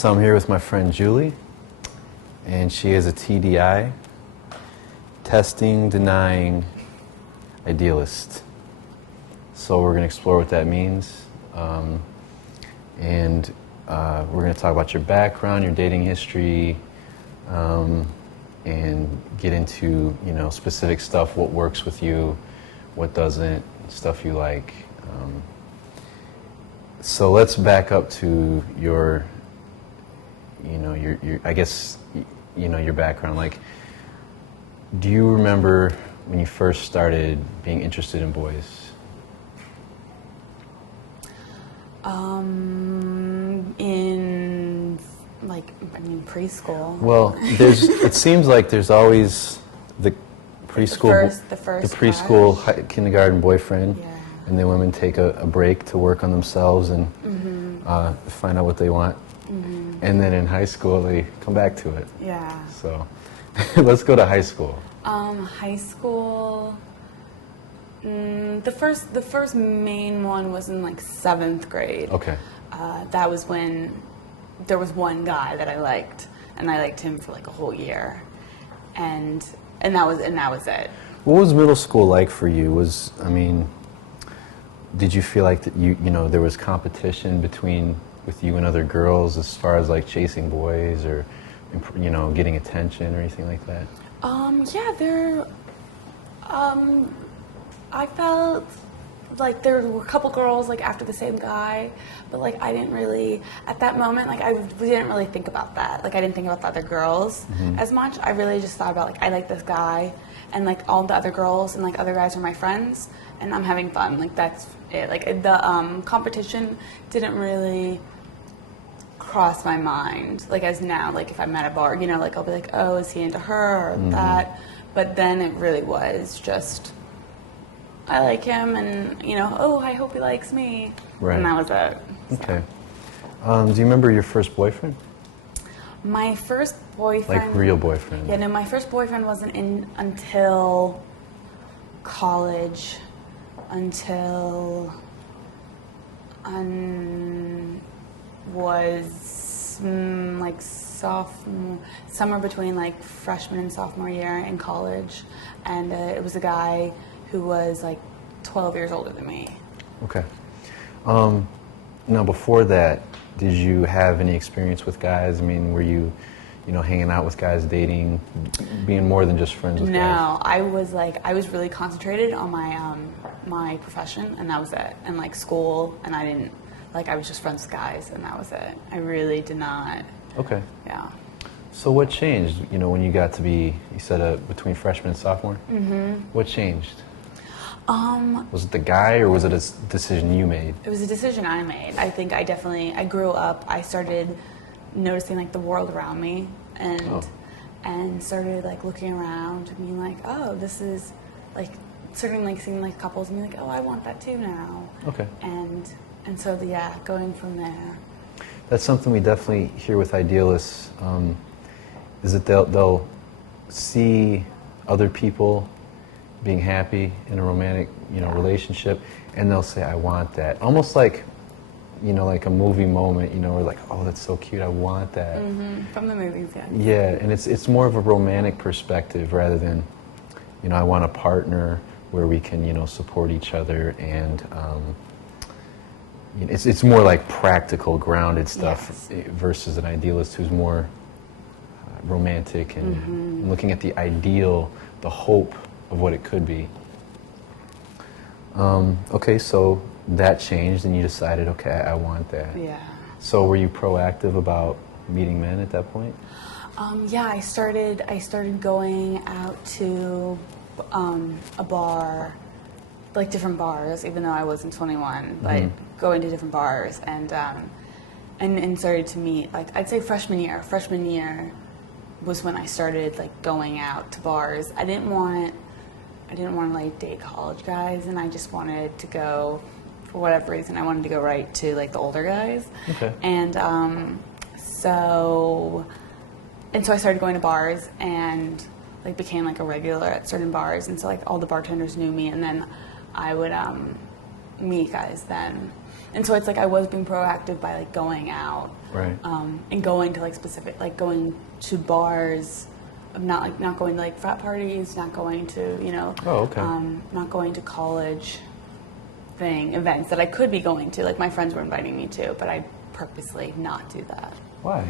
So I'm here with my friend Julie, and she is a TDI, testing denying idealist. So we're going to explore what that means, and we're going to talk about your background, your dating history, and get into specific stuff, what works with you, what doesn't, stuff you like. So let's back up to your I guess, your background. Like, do you remember when you first started being interested in boys? In preschool. Well, it seems like there's always the preschool, the first preschool, kindergarten boyfriend, Yeah. and then women take a break to work on themselves and find out what they want. And then in high school, they come back to it. Yeah. So let's go to high school. High school. The first main one was in 7th grade. Okay. That was when there was one guy that I liked, and I liked him for a whole year, and that was it. What was middle school like for you? Did you feel like that there was competition with you and other girls as far as chasing boys or getting attention or anything like that? I felt like there were a couple girls after the same guy, but I didn't really at that moment we didn't really think about that. I didn't think about the other girls as much. I really just thought about I like this guy, and all the other girls and other guys are my friends, and I'm having fun. That's it. The competition didn't really cross my mind as now. If I'm at a bar, I'll be oh, is he into her or that? But then it really was just, I like him, and oh, I hope he likes me. Right. And that was it. Okay. Do you remember your first boyfriend? My first boyfriend. Real boyfriend? Yeah, no, my first boyfriend wasn't in until college, until was sophomore, somewhere between freshman and sophomore year in college, and it was a guy who was 12 years older than me. Okay. Now, before that, did you have any experience with guys? Were you, hanging out with guys, dating, being more than just friends with guys? No, I was really concentrated on my profession, and that was it, and school, and I didn't, I was just friends with guys, and that was it. I really did not. Okay. Yeah. So what changed, when you got to be, you said between freshman and sophomore? Mm-hmm. What changed? Was it the guy, or was it a decision you made? It was a decision I made. I think I grew up, I started noticing the world around me, and started looking around and being oh, this is starting seeing couples and being oh, I want that too now. Okay. And so going from there. That's something we definitely hear with idealists, is that they'll see other people being happy in a romantic, relationship, and they'll say, I want that. Almost like a movie moment, where oh, that's so cute, I want that. Mm-hmm. From the movies, yeah. Yeah, and it's more of a romantic perspective rather than, I want a partner where we can, support each other, and it's more practical, grounded stuff. Yes. Versus an idealist who's more romantic and looking at the ideal, the hope of what it could be. Okay, so that changed, and you decided, okay, I want that. Yeah. So were you proactive about meeting men at that point? Yeah, I started going out to a bar, different bars, even though I wasn't 21, but going to different bars, and started to meet, I'd say freshman year. Freshman year was when I started going out to bars. I didn't want to date college guys, and I just wanted to go, for whatever reason, I wanted to go right to the older guys. Okay. And so I started going to bars, and became a regular at certain bars, and so all the bartenders knew me, and then I would meet guys then. And so it's like I was being proactive by like going out, Right. and going to like specific, like going to bars, not going to like frat parties, not going to, you know, Oh, okay. not going to college events that I could be going to. Like my friends were inviting me to, but I purposely not do that. Why?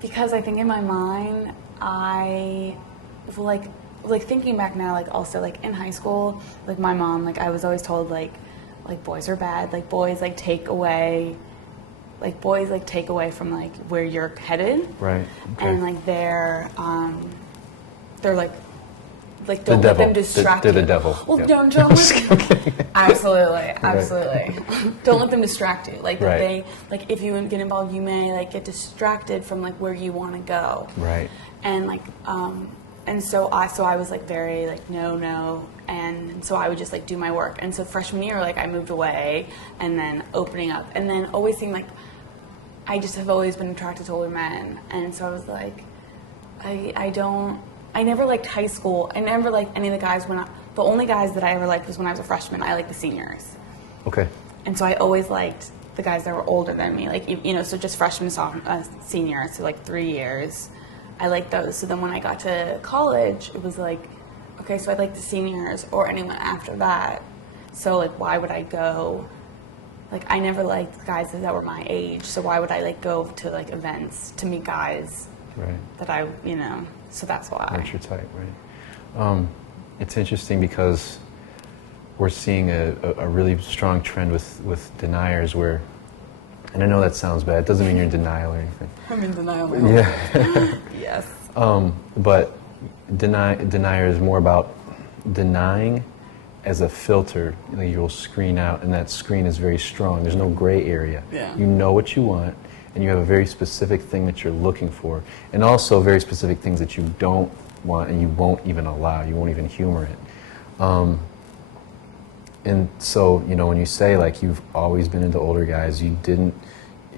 Because I think in my mind, I like thinking back now, like also like in high school, like my mom, like I was always told like boys are bad, like boys like take away from like where you're headed, Right. Okay. and like they're like The don't let devil. them distract They're you. the devil. Well, Yeah. don't absolutely. Don't let them distract you. Like Right. they like if you get involved, you may like get distracted from like where you want to go. Right. And like and so I was like very like no, and so I would just like do my work. And so freshman year, like I moved away, and then opening up, and then always seeing like I just have always been attracted to older men, and so I was like I never liked high school. I never liked any of the guys the only guys that I ever liked was when I was a freshman. I liked the seniors. Okay. And so I always liked the guys that were older than me, like, you know, so just freshman, sophomore, senior, so like 3 years. I liked those. So then when I got to college, it was like, okay, so I like the seniors or anyone after that. So like, why would I go? Like, I never liked guys that were my age. So why would I like go to like events to meet guys Right. that I, you know? So that's why. That's your type, right? It's interesting because we're seeing a really strong trend with deniers where, and I know that sounds bad, it doesn't mean you're in denial or anything. I'm in denial. Yeah. Yes. But denier is more about denying as a filter. You know, you'll screen out, and that screen is very strong. There's no gray area. Yeah. You know what you want, and you have a very specific thing that you're looking for, and also very specific things that you don't want and you won't even allow. You won't even humor it. And so, you know, when you say like you've always been into older guys, you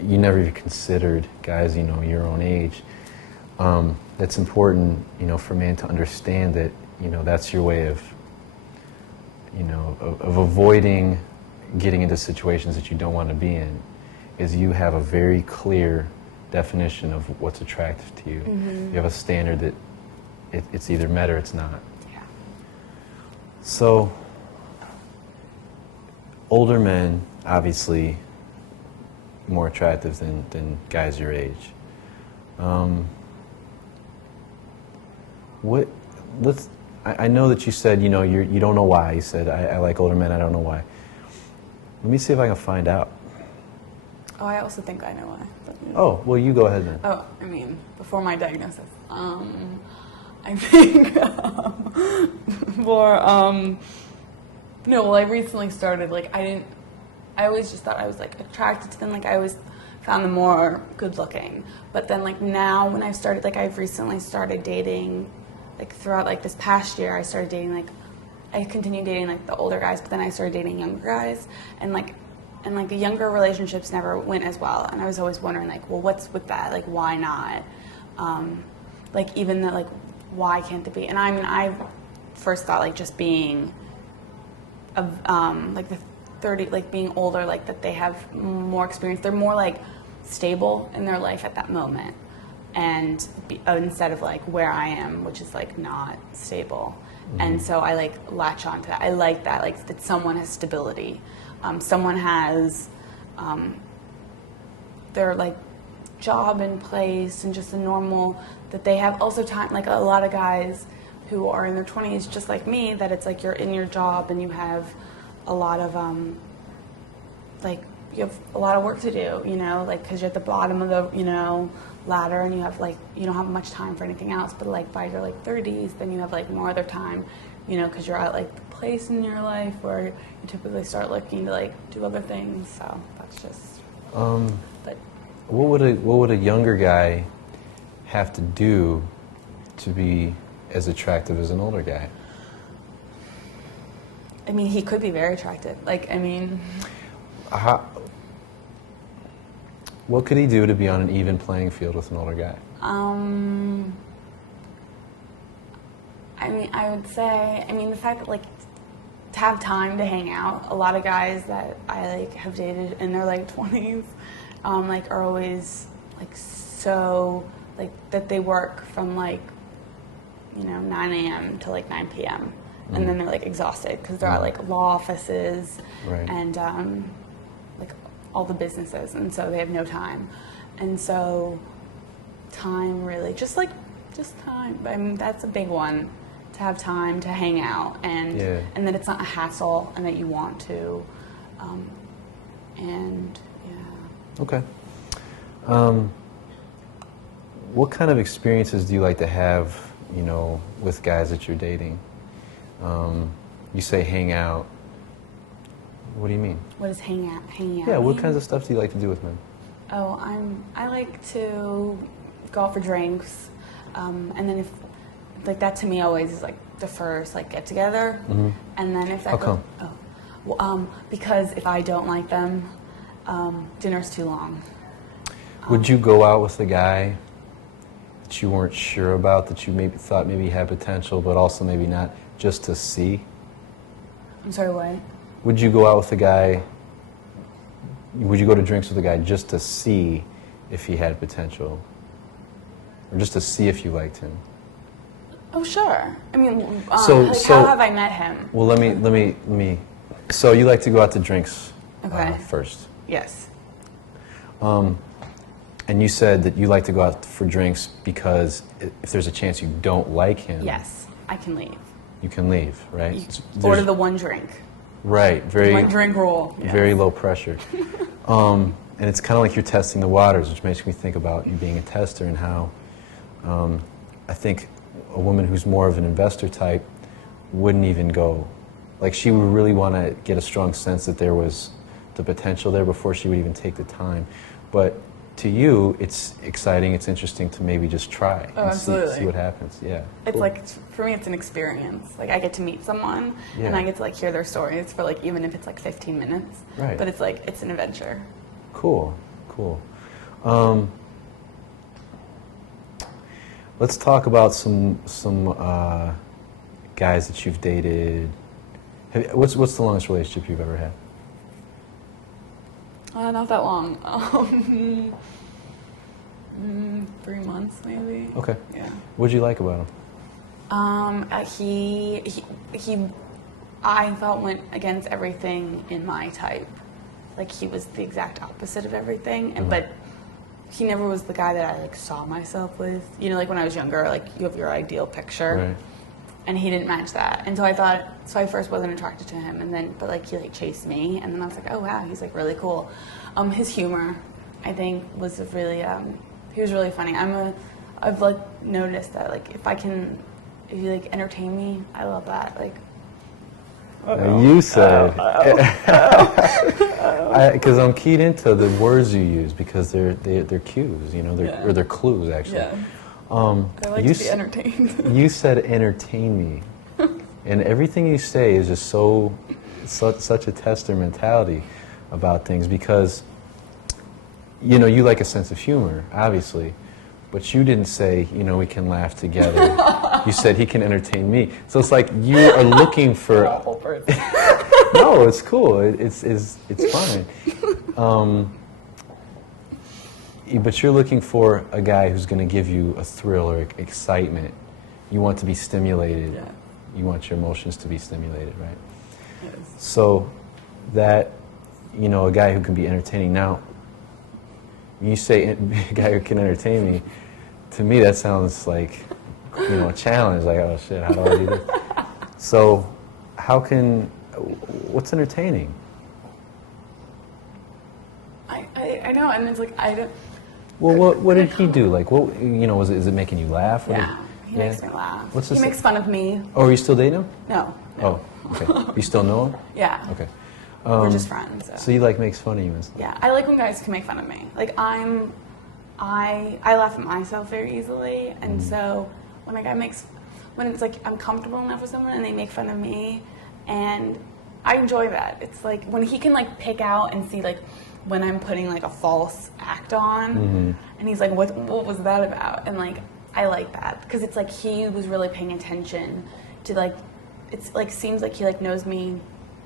never even considered guys, you know, your own age. That's important, you know, for a man to understand that, you know, that's your way of, you know, of avoiding getting into situations that you don't want to be in, is you have a very clear definition of what's attractive to you. Mm-hmm. You have a standard that it's either met or it's not. Yeah. So, older men, obviously, more attractive than guys your age. I know that you said, you know, you don't know why. You said, I like older men, I don't know why. Let me see if I can find out. Oh, I also think I know why. But, Oh, well, you go ahead then. Oh, I mean, before my diagnosis, I think no, well, I recently started, like, I always just thought I was, like, attracted to them, like, I always found them more good-looking, but then, like, now, when I've started, like, I've recently started dating, like, throughout, like, this past year, I started dating, like, I continued dating, like, the older guys, but then I started dating younger guys, and the younger relationships never went as well, and I was always wondering, like, well, what's with that? Like, why not? Like, even that, like, why can't it be? And I mean, I first thought, like, just being, like, the 30, like, being older, like, that they have more experience. They're more, like, stable in their life at that moment, and instead of, like, where I am, which is, like, not stable. Mm-hmm. And so I, like, latch on to that. I like that, like, that someone has stability. Someone has their, like, job in place and just a normal, that they have also time, like a lot of guys who are in their 20s just like me, that it's like you're in your job and you have a lot of like, you have a lot of work to do, you know, like, because you're at the bottom of the, you know, ladder, and you have, like, you don't have much time for anything else. But, like, by your, like, 30s, then you have, like, more other time, you know, because you're at, like, the place in your life where you typically start looking to, like, do other things. So that's just but What would a younger guy have to do to be as attractive as an older guy? I mean, he could be very attractive. Like, I mean, What could he do to be on an even playing field with an older guy? I mean, I would say, I mean, the fact that, like, to have time to hang out. A lot of guys that I like have dated in their like 20s, like are always like so like that they work from like 9 a.m. to like 9 p.m. and then they're like exhausted because they're at like law offices Right. and like all the businesses, and so they have no time, and so time really just time. I mean, that's a big one, to have time to hang out and that it's not a hassle and that you want to, and yeah. Okay. What kind of experiences do you like to have, with guys that you're dating? You say hang out. What do you mean? What is hanging out? Yeah, what mean? kinds of stuff do you like to do with men? Oh, I like to go out for drinks, and then if like that to me always is like the first like get together, and then if that How come? Because if I don't like them, dinner's too long. Would you go out with a guy that you weren't sure about, that you maybe thought maybe had potential, but also maybe not, just to see? I'm sorry, what? Would you go out with a guy, would you go to drinks with a guy just to see if he had potential? Or just to see if you liked him? Oh, sure. I mean, So how have I met him? Well, let me. So you like to go out to drinks Okay. first. Yes. And you said that you like to go out for drinks because if there's a chance you don't like him, Yes, I can leave. you can leave, right? You There's- order the one drink. Right, very, One drink rule. Yes. very low pressure. And it's kind of like you're testing the waters, which makes me think about you being a tester and how I think a woman who's more of an investor type wouldn't even go. Like, she would really want to get a strong sense that there was the potential there before she would even take the time. But to you, it's exciting, it's interesting to maybe just try Oh, and absolutely. see what happens. Yeah. It's like, for me, it's an experience. Like, I get to meet someone, Yeah. and I get to, like, hear their stories for, like, even if it's, like, 15 minutes. Right. But it's, like, it's an adventure. Cool. Let's talk about some guys that you've dated. What's the longest relationship you've ever had? Not that long. 3 months, maybe. Okay. Yeah. What'd you like about him? He I felt went against everything in my type. Like, he was the exact opposite of everything, and but he never was the guy that I like saw myself with. You know, like when I was younger, like you have your ideal picture, Right. and he didn't match that. And so I first wasn't attracted to him, and then but like he like chased me, and then I was like, oh wow, he's like really cool. His humor, I think, was a really he was really funny. I've like noticed that like if you like entertain me, I love that. Like, You said, because I'm keyed into the words you use because they're cues, or they're clues actually. yeah, I like you to be entertained. You said entertain me, and everything you say is just such a tester mentality about things because you like a sense of humor, obviously, but you didn't say we can laugh together. You said he can entertain me, so it's like you are looking for. Awful person. No, it's cool. It's fine. But you're looking for a guy who's going to give you a thrill or excitement. You want to be stimulated. Yeah. You want your emotions to be stimulated, right? Yes. So that, a guy who can be entertaining. Now, when you say a guy who can entertain me, to me that sounds like, a challenge. Like, oh shit, how do I do this? So, what's entertaining? I know, and it's like I don't. Well, what did he do? Like, what, is it making you laugh? Yeah, he makes me laugh. What's He this? makes fun of me. Oh, are you still dating him? No. Oh, okay. You still know him? Yeah. Okay. We're just friends. So. So he makes fun of you and stuff. Yeah, I like when guys can make fun of me. Like I laugh at myself very easily, and so when a guy when it's like I'm comfortable enough with someone and they make fun of me, and I enjoy that. It's like when he can like pick out and see like when I'm putting like a false act on, and he's like, what was that about? And like I like that because it's like he was really paying attention to like it's like seems like he like knows me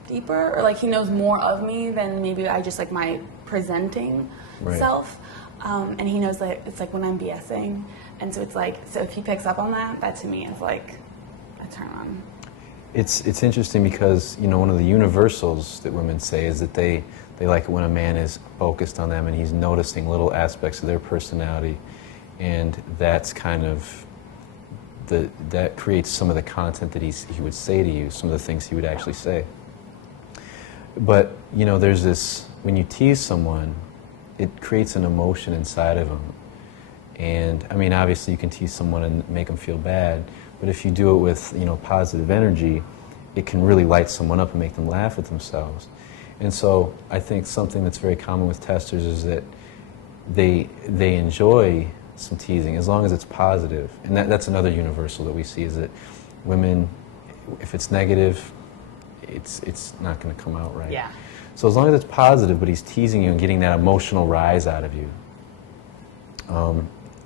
deeper, or like he knows more of me than maybe I just like my presenting Right. self. And he knows that it's like when I'm BSing, and so it's like, so if he picks up on that, that to me is like a turn on. It's interesting because, you know, one of the universals that women say is that they like it when a man is focused on them and he's noticing little aspects of their personality, and that's kind of that creates some of the content that he would say to you, some of the things he would actually say. But, you know, there's this, when you tease someone, it creates an emotion inside of them. And, I mean, obviously you can tease someone and make them feel bad, but if you do it with, you know, positive energy, it can really light someone up and make them laugh at themselves. And so I think something that's very common with testers is that they enjoy some teasing as long as it's positive. And that's another universal that we see, is that women, if it's negative, it's not going to come out right. Yeah. So as long as it's positive, but he's teasing you and getting that emotional rise out of you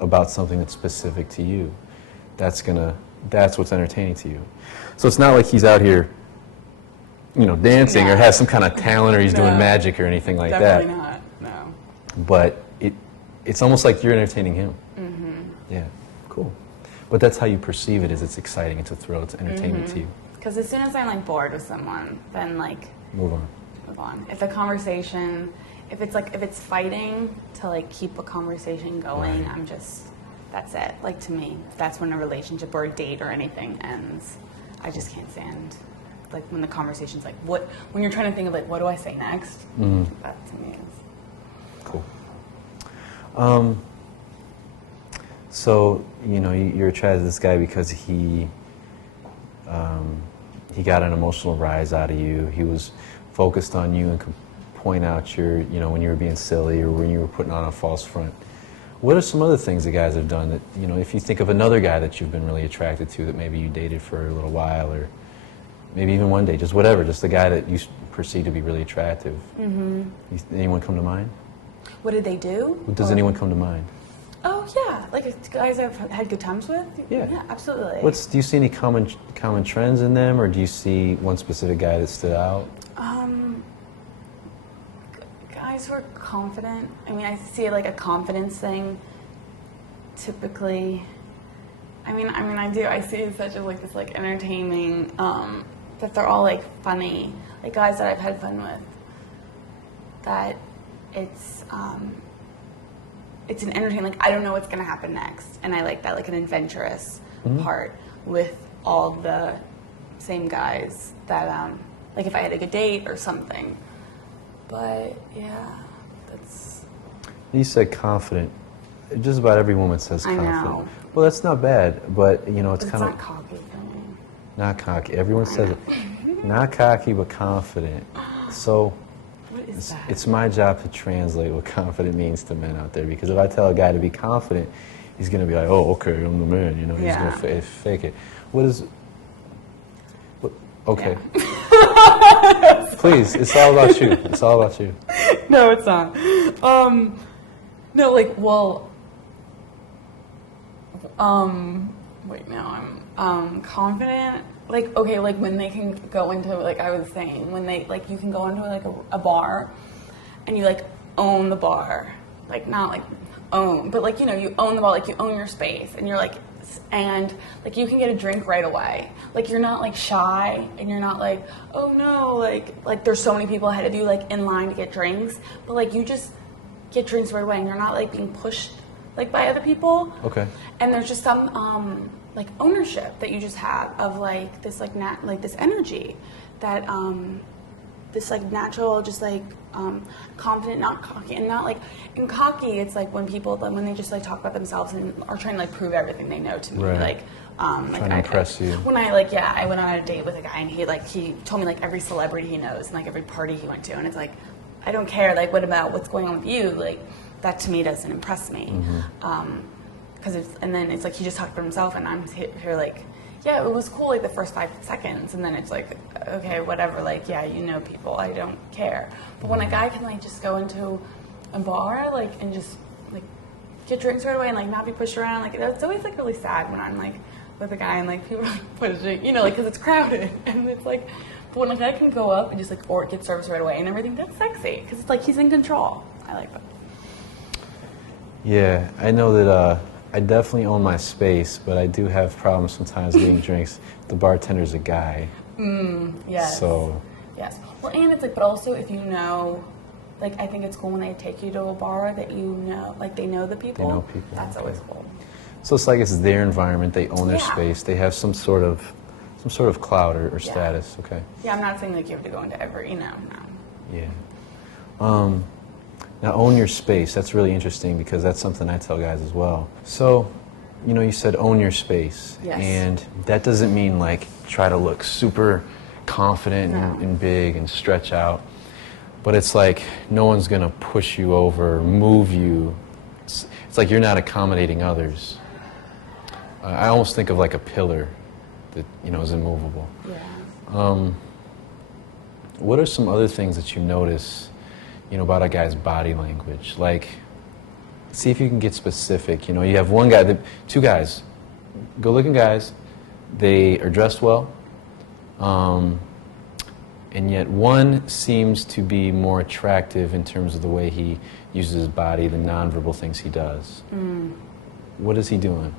about something that's specific to you, that's what's entertaining to you. So it's not like he's out here, you know, dancing or has some kind of talent, or he's doing magic or anything like Definitely that. not, no. But it's almost like you're entertaining him. Mm-hmm. Yeah, cool. But that's how you perceive it, is it's exciting, it's a thrill, it's entertainment to you. Because as soon as I'm like bored with someone, then like Move on. move on. If a conversation, if it's fighting to like keep a conversation going, Right. I'm just, that's it. Like to me, that's when a relationship or a date or anything ends. I just can't stand like when the conversation's like, when you're trying to think of like, what do I say next? That to me is. Cool. So, you know, you're attracted to this guy because he got an emotional rise out of you. He was focused on you and could point out your, you know, when you were being silly or when you were putting on a false front. What are some other things that guys have done that, you know, if you think of another guy that you've been really attracted to that maybe you dated for a little while, or maybe even one day, just whatever, just the guy that you perceive to be really attractive. Anyone come to mind? What did they do? Does anyone come to mind? Oh yeah, like guys I've had good times with. Yeah. Absolutely. Do you see any common trends in them, or do you see one specific guy that stood out? Guys who are confident. I mean, I see like a confidence thing. Typically, I do. I see it such as like this like entertaining. That they're all like funny. Like guys that I've had fun with. That it's an entertaining. Like I don't know what's gonna happen next, and I like that, like an adventurous part with all the same guys that like if I had a good date or something. But yeah, that's. You said confident. Just about every woman says I confident. know. Well, that's not bad, but you know, it's It's kind of not cocky for me. not cocky. Everyone says it. Not cocky, but confident. So What is that? it's my job to translate what confident means to men out there. Because if I tell a guy to be confident, he's going to be like, "Oh, okay, I'm the man." You know, he's Yeah. going to fake it. What is? What, okay. Please, it's all about you. It's all about you. No, it's not. No, like, well, wait, no, I'm confident. Like, okay, like when they can go into, like I was saying, when they, like, you can go into like a bar and you like own the bar. Like, not like own, but like, you know, you own the bar, like you own your space, and you're like, and like you can get a drink right away. Like you're not like shy, and you're not like, oh no, like there's so many people ahead of you like in line to get drinks, but like you just get drinks right away, and you're not like being pushed like by other people. Okay. And there's just some like ownership that you just have of like this like like this energy that this like natural, just like confident, not cocky, and not like in cocky. It's like when people, when they just like talk about themselves and are trying to like prove everything they know to me. Right. Like, Trying to impress you. When I like, yeah, I went on a date with a guy and he told me like every celebrity he knows and like every party he went to, and it's like, I don't care. Like, what about what's going on with you? Like, that to me doesn't impress me. Because and then it's like he just talked for himself, and I'm here like, yeah, it was cool like the first 5 seconds, and then it's like, okay, whatever, like, yeah, you know people, I don't care. But when a guy can like just go into a bar like and just like get drinks right away and like not be pushed around, like that's always like really sad when I'm like with a guy and like people are like pushing, you know, like because it's crowded and it's like, But when a guy can go up and just like or get service right away and everything, that's sexy because it's like he's in control. I like that. Yeah, I know that I definitely own my space, but I do have problems sometimes getting drinks. The bartender's a guy. Yes. So, Yes. Well, and it's like, but also if you know, like, I think it's cool when they take you to a bar that you know, like, they know the people. They know people, That's okay. always cool. so it's like it's their environment. They own their Yeah. space. They have some sort of clout or Yeah. status. Okay. Yeah, I'm not saying like you have to go into every, no. Yeah. Now, own your space. That's really interesting because that's something I tell guys as well. So, you said own your space. Yes. And that doesn't mean like try to look super confident and big and stretch out. But it's like no one's going to push you over, move you. It's like you're not accommodating others. I almost think of like a pillar that, is immovable. Yeah. What are some other things that you notice, about a guy's body language? Like, see if you can get specific. You have one guy, two guys, good-looking guys. They are dressed well, and yet one seems to be more attractive in terms of the way he uses his body, the nonverbal things he does. What is he doing?